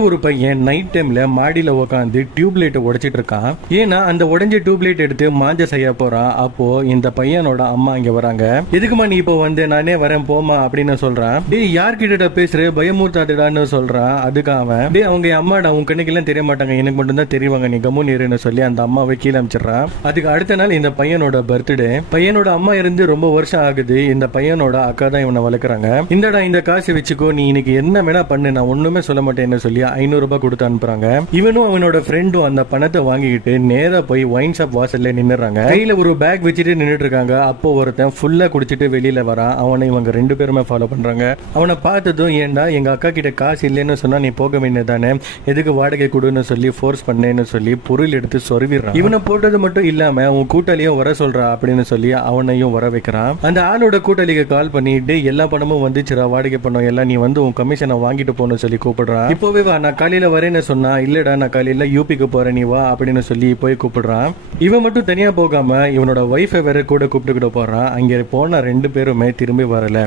ஒரு பையன் நைட் டைம்ல மாடியில உட்காந்து டியூப்லைட் உடைச்சிட்டு இருக்கான். ஏன்னா அந்த உடைஞ்ச டியூப்லைட் எடுத்து மாஞ்ச செய்ய போறான். அப்போ இந்த பையனோட அம்மா இங்க வராங்க. எதுக்குமா நீ இப்போ வந்து நானே வரேன் போமா அப்படின்னு சொல்றான். டேய் யார்கிட்ட பேசுற பயமூர்த்தாடுடான்னு சொல்றான். அதுக்கு அவன் டேய் அவங்க அம்மாடா உன் கண்ணுக்கெல்லாம் தெரிய மாட்டாங்க, எனக்கு மட்டும் தான் தெரியுவாங்க, நீ கம்முன்னு இருன்னு சொல்லி அந்த அம்மாவை கீழே அமைச்சிடறான். அதுக்கு அடுத்த நாள் இந்த பையனோட பர்த்டே. பையனோட அம்மா இருந்து ரொம்ப வருஷம் ஆகுது. இந்த பையனோட அக்கா தான் இவனை வளர்க்குறாங்க. இந்தடா இந்த காசு வச்சுக்கோ, நீ இன்னைக்கு என்ன வேணா பண்ணு, நான் ஒண்ணுமே சொல்ல மாட்டேன்னு சொல்லி 500 ரூபாய் கொடுத்து அனுப்புறாங்க. இவனும் அவனோட ஃப்ரெண்டும் அந்த பணத்தை வாங்கிக்கிட்டு நேரா போய் ஒயின் ஷாப் வாசல்ல நின்னுறாங்க. கையில ஒரு பேக் வச்சுட்டு நின்னுட்டு இருக்காங்க. அப்போ ஒருத்தன் ஃபுல்லா குடிச்சிட்டு வெளியில வரான். அவனை இவங்க 2 பேருமே ஃபாலோ பண்றாங்க. அவனை பார்த்ததும் ஏண்டா எங்க அக்கா கிட்ட காசு இல்லைன்னு சொன்னா நீ போக வேண்டியதானே, எதுக்கு வாடகை கொடுன்னு சொல்லி ஃபோர்ஸ் பண்ணேன்னு சொல்லி பொருள் எடுத்து சொருவிடுறான். இவனை போட்டது மட்டும் இல்லாம உன் கூட்டாளியும் வர சொல்றா அப்படின்னு சொல்லி அவனையும் வர வைக்கிறான். அந்த ஆளோட கூட்டாளிக்கு கால் பண்ணிட்டு எல்லா பணமும் வந்துச்சுரா, வாடகை பணம் எல்லாம் நீ வந்து உன் கமிஷனை வாங்கிட்டு போன்னு சொல்லி கூப்பிடுறான். இப்போவே வா, நான் காலையில வரேன்னு சொன்னா இல்லடா நான் காலையில யூபிக்கு போறேன் நீ வா அப்படின்னு சொல்லி போய் கூப்பிடுறான். இவன் மட்டும் தனியா போகாம இவனோட ஒய்ஃபை வேற கூட கூப்பிட்டுக்கிட்டு போறான். அங்கே போன 2 பேருமே திரும்பி வரல.